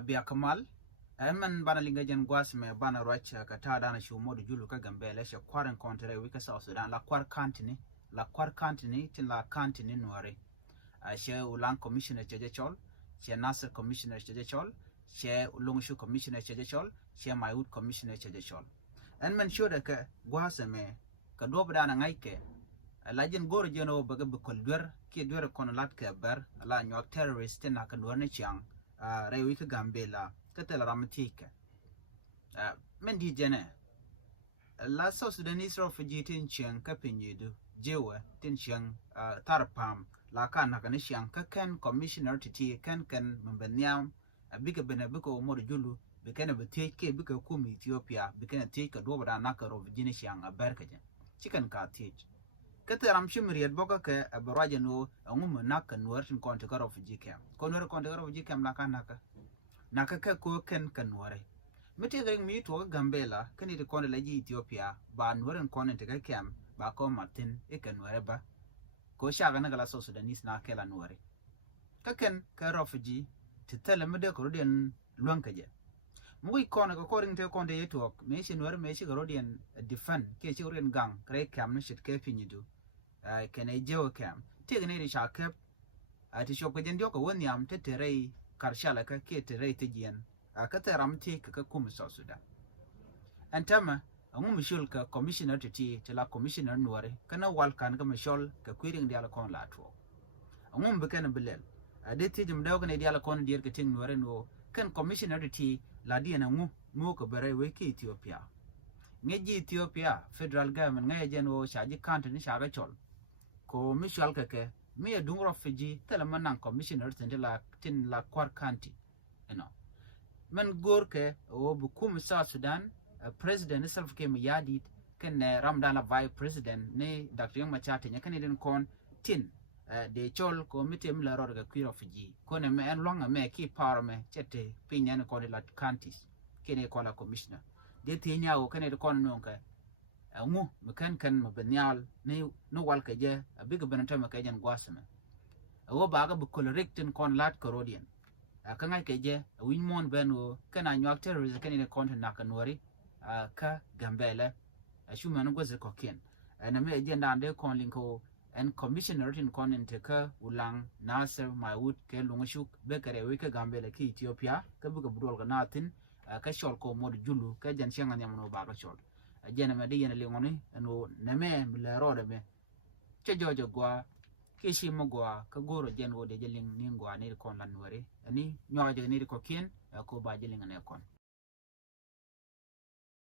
Biya Kamal man bana linga jen gwas me bana rocha ka ta dana shu modu julu ka gambele she kwaren kontre wika South Sudan la kwar kantini tin la kantini nuare she ulang commissioner cheje chol she Nasser commissioner cheje chol she ulungshu commissioner cheje chol she Mayut commissioner cheje chol en man shoda ka gwas me ka dob dana ngaike lajin gor jeno baga bukol dwer ki dwer kon lat ka ber la nyok terrorist na ka dwer ne chiang rewi ka gambela ka tel ramatika men di jene la South Sudanese refugee tin chiang ka pinyidu jewa tin chiang tarpam la ka na kan chiang ka kan commissioner titi kan mbanyam biga bena biko mo julu bikana biteke bika kum Ethiopia bikana take do bada na ka refugee chiang aberka jen chicken ka teach kete ramshimriyad boka ke abaraje no ngum nak nuwertin konti ka refugee camp konwer konti ka refugee camp naka ka ko ken kanware mete ga mi to gambela kani de konti laji Ethiopia ba nuwerin konti ka camp ba ko martin e kanware ba ko shaga na gala South Sudanese na kela nuware ka ken ka refugee titala mede ko den lonkaje mui kona ko koring te konti yetok me shi nuware me shi garodian defend ke shi oren gang kre camp ne shit ke pinyidu kene jewo kam tigne ri shakep ati shoko jendio ko woni am teterei karshala ka ke terei tijian ka teram ti ka kum South Sudan antama ngum mishul ka commissioner titi tela commissioner nuare kana wal kan ga mishol ka kwiring diala kon latwo ngum be kana bilel ade tijim daw kana diala kon dier ka ting nuare no kan commissioner titi la diana ngu ko bere we ki Ethiopia ngeji Ethiopia federal government ngaye jeno shaji kant ni shaga chol ko mishal keke mi dung refugee tela manang commissioner tin la kwar county men gorke o bukum South Sudan president self ke mi yadit ken ramdana vice president ne Dr. Yang Machate nya kan den kon tin de chol ko mitem la rod ga kwir refugee ko ne me en longa me ki parme chete pinyan ko la counties kene ko la commissioner de tinya o kan de kon nonka ngu mekan mabanyal ne no walka je abiga banata makajan gwasama wo baga bu colorectin kon lat corodian akanga keje win mon beno kana nyak terrorism kanine konten nakanori ka gambele ashuma no goze koken na me agenda ande kon linko en commissioner tin konen te ka ulang Nasser Mayut ke lungashuk bekare we ka gambele ki Ethiopia ka buga budol ga natin ka shol ko mod julu ka jan shenga nyamno baga shol ajena me diyene lingoni no neme milerode me chejojo gwa kishi mogwa ka goro jen wode jeling ningwa ni kon lanware ani nyoje ni ko kien ko ba jeling ne kon